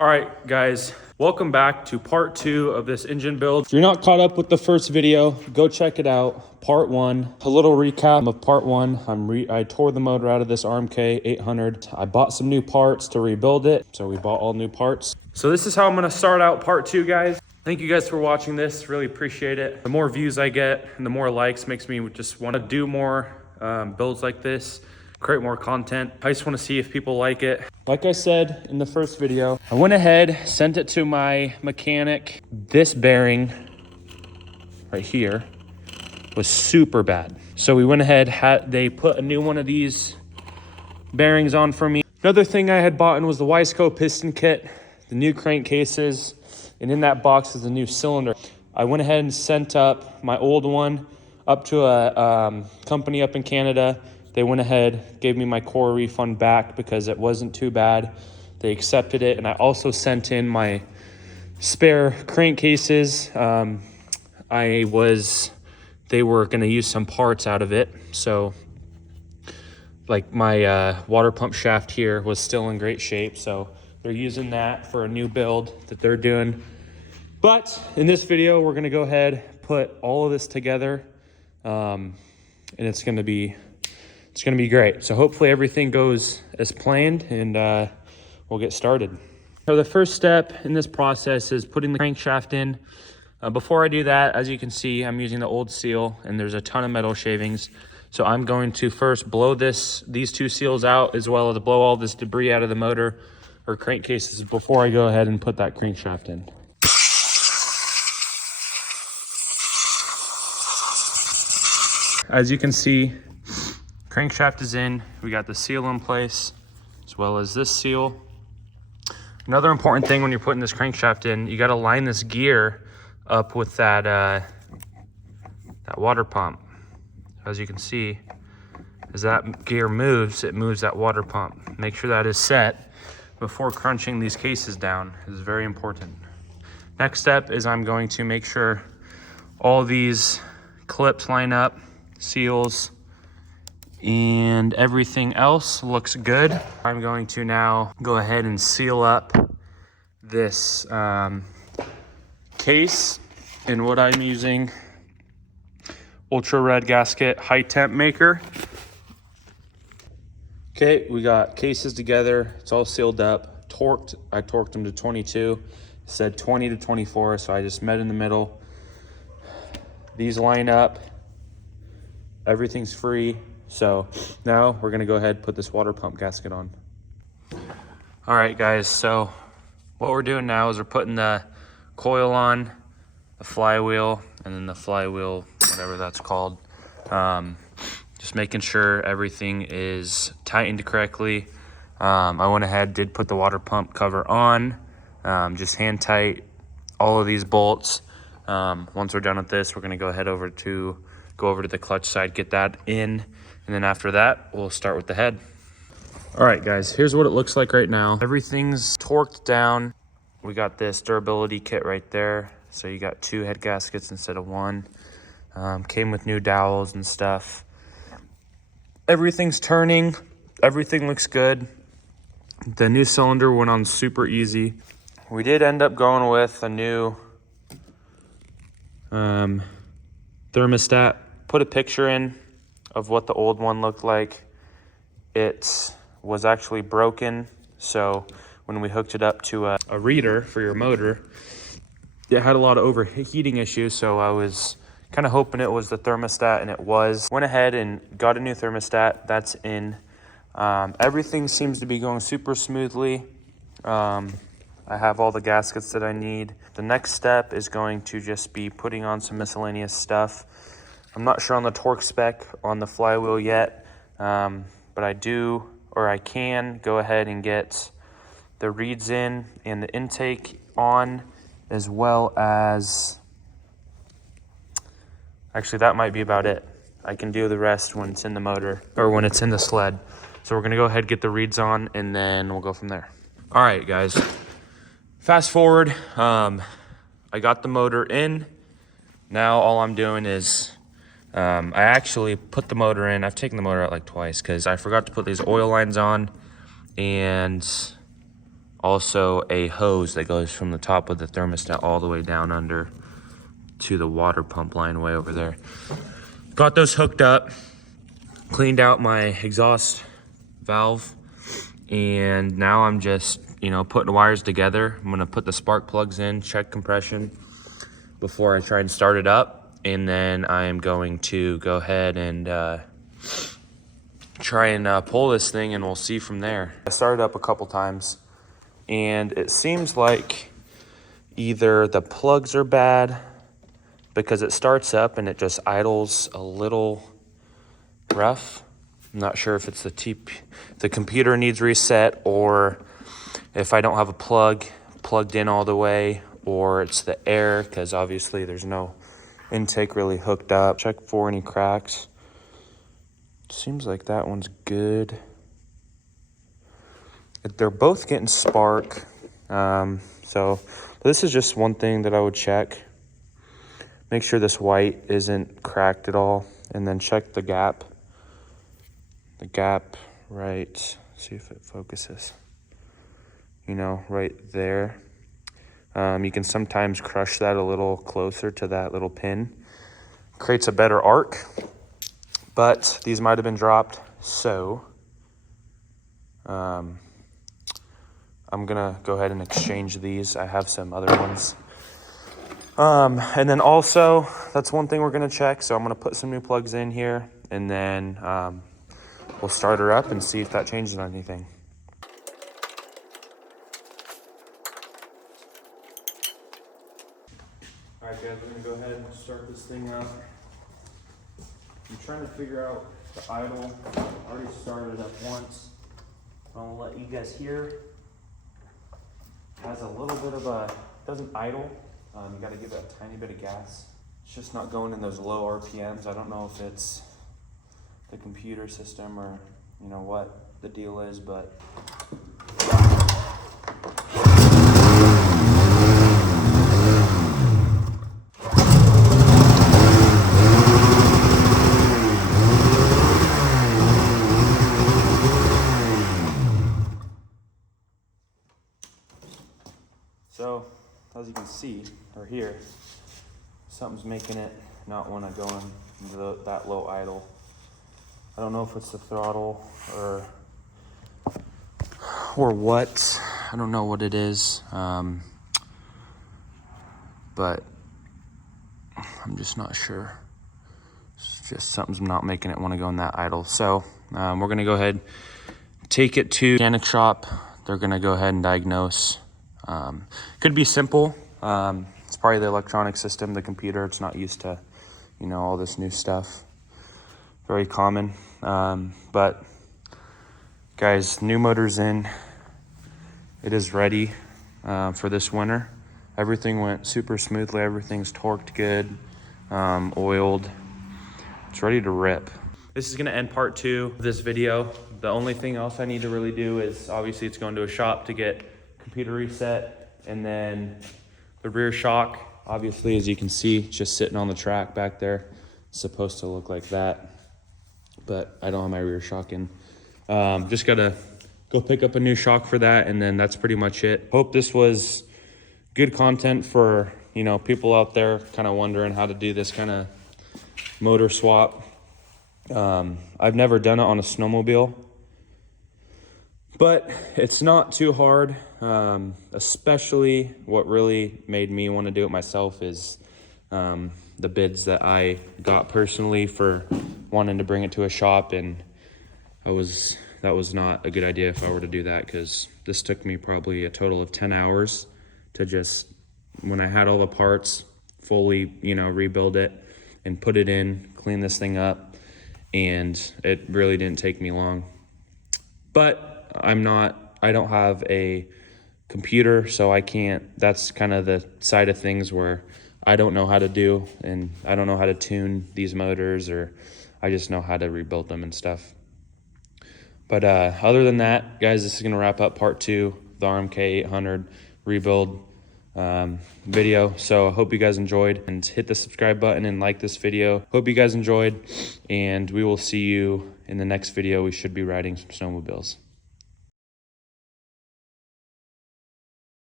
All right, guys, welcome back to part 2 of this engine build. If you're not caught up with the first video, go check it out. Part 1, a little recap of part 1. I tore the motor out of this RMK 800. I bought some new parts to rebuild it, so we bought all new parts. So this is how I'm gonna start out part 2, guys. Thank you guys for watching this, really appreciate it. The more views I get and the more likes makes me just wanna do more builds like this, create more content. I just wanna see if people like it. Like I said in the first video, I went ahead, sent it to my mechanic. This bearing right here was super bad. So we went ahead, they put a new one of these bearings on for me. Another thing I had bought was the Wiseco piston kit, the new crankcases, and in that box is a new cylinder. I went ahead and sent up my old one up to a company up in Canada. They went ahead, gave me my core refund back because it wasn't too bad. They accepted it, and I also sent in my spare crankcases. They were gonna use some parts out of it. So like my water pump shaft here was still in great shape. So they're using that for a new build that they're doing. But in this video, we're gonna go ahead, put all of this together, and it's gonna be great. So hopefully everything goes as planned, and we'll get started. So the first step in this process is putting the crankshaft in. Before I do that, as you can see, I'm using the old seal, and there's a ton of metal shavings. So I'm going to first blow these two seals out, as well as blow all this debris out of the motor or crankcases before I go ahead and put that crankshaft in. As you can see, crankshaft is in. We got the seal in place, as well as this seal. Another important thing when you're putting this crankshaft in, you got to line this gear up with that water pump. As you can see, as that gear moves, it moves that water pump. Make sure that is set before crunching these cases down. This is very important. Next step is I'm going to make sure all these clips line up, seals, and everything else looks good. I'm going to now go ahead and seal up this case in what I'm using, ultra red gasket high temp maker. Okay, we got cases together. It's all sealed up, torqued. I torqued them to 22. It said 20 to 24, so I just met in the middle. These line up. Everything's free. So now we're gonna go ahead and put this water pump gasket on. All right, guys, so what we're doing now is we're putting the coil on, the flywheel, and then the flywheel, whatever that's called. Just making sure everything is tightened correctly. I went ahead, did put the water pump cover on, just hand tight all of these bolts. Once we're done with this, we're gonna go ahead go over to the clutch side, get that in. And then after that, we'll start with the head. All right, guys, here's what it looks like right now. Everything's torqued down. We got this durability kit right there. So you got 2 head gaskets instead of 1. Came with new dowels and stuff. Everything's turning. Everything looks good. The new cylinder went on super easy. We did end up going with a new thermostat. Put a picture in of what the old one looked like. It was actually broken, so when we hooked it up to a reader for your motor, it had a lot of overheating issues, so I was kind of hoping it was the thermostat, and it was. Went ahead and got a new thermostat. That's in. Everything seems to be going super smoothly. I have all the gaskets that I need. The next step is going to just be putting on some miscellaneous stuff. I'm not sure on the torque spec on the flywheel yet, but I can go ahead and get the reeds in and the intake on, as well as, actually that might be about it. I can do the rest when it's in the motor, or when it's in the sled. So we're gonna go ahead and get the reeds on, and then we'll go from there. All right, guys, fast forward. I got the motor in. Now all I'm doing is, I actually put the motor in. I've taken the motor out like twice because I forgot to put these oil lines on, and also a hose that goes from the top of the thermostat all the way down under to the water pump line way over there. Got those hooked up, cleaned out my exhaust valve, and now I'm just, putting the wires together. I'm gonna put the spark plugs in, check compression before I try and start it up, and then I'm going to go ahead and try and pull this thing, and we'll see from there. I started up a couple times, and it seems like either the plugs are bad because it starts up and it just idles a little rough. I'm not sure if it's the computer needs reset, or if I don't have a plug plugged in all the way, or it's the air, because obviously there's no intake really hooked up. Check for any cracks. Seems like that one's good. They're both getting spark. So this is just one thing that I would check. Make sure this white isn't cracked at all, and then check the gap. The gap right, see if it focuses. Right there. You can sometimes crush that a little closer to that little pin. Creates a better arc, but these might have been dropped, so I'm gonna go ahead and exchange these. I have some other ones. And then also, that's one thing we're gonna check. So I'm gonna put some new plugs in here, and then we'll start her up and see if that changes anything. All right, guys, we're gonna go ahead and start this thing up. I'm trying to figure out the idle. I already started it up once. I'll let you guys hear. Has a little bit of doesn't idle. You gotta give it a tiny bit of gas. It's just not going in those low RPMs. I don't know if it's the computer system or what the deal is, but so as you can see or hear, something's making it not want to go into that low idle. I don't know if it's the throttle or what. I don't know what it is, but I'm just not sure. It's just something's not making it want to go in that idle. So we're gonna go ahead, take it to mechanic shop. They're gonna go ahead and diagnose. Could be simple. It's probably the electronic system, the computer. It's not used to, all this new stuff. Very common. But guys, new motor's in. It is ready for this winter. Everything went super smoothly. Everything's torqued good, oiled. It's ready to rip. This is gonna end part 2 of this video. The only thing else I need to really do is, obviously it's going to a shop to get computer reset, and then the rear shock, obviously, as you can see, just sitting on the track back there. It's supposed to look like that, but I don't have my rear shock in. Just gotta go pick up a new shock for that, and then that's pretty much it. Hope this was good content for people out there kind of wondering how to do this kind of motor swap. I've never done it on a snowmobile, but it's not too hard. Especially what really made me want to do it myself is the bids that I got personally for wanting to bring it to a shop, and that was not a good idea if I were to do that, because this took me probably a total of 10 hours to just, when I had all the parts, fully rebuild it and put it in, clean this thing up, and it really didn't take me long. But I don't have a computer, so I can't, that's kind of the side of things where I don't know how to do, and I don't know how to tune these motors, or I just know how to rebuild them and stuff. But other than that, guys, this is going to wrap up part 2, the RMK 800 rebuild video. So I hope you guys enjoyed, and hit the subscribe button and like this video. Hope you guys enjoyed, and we will see you in the next video. We should be riding some snowmobiles.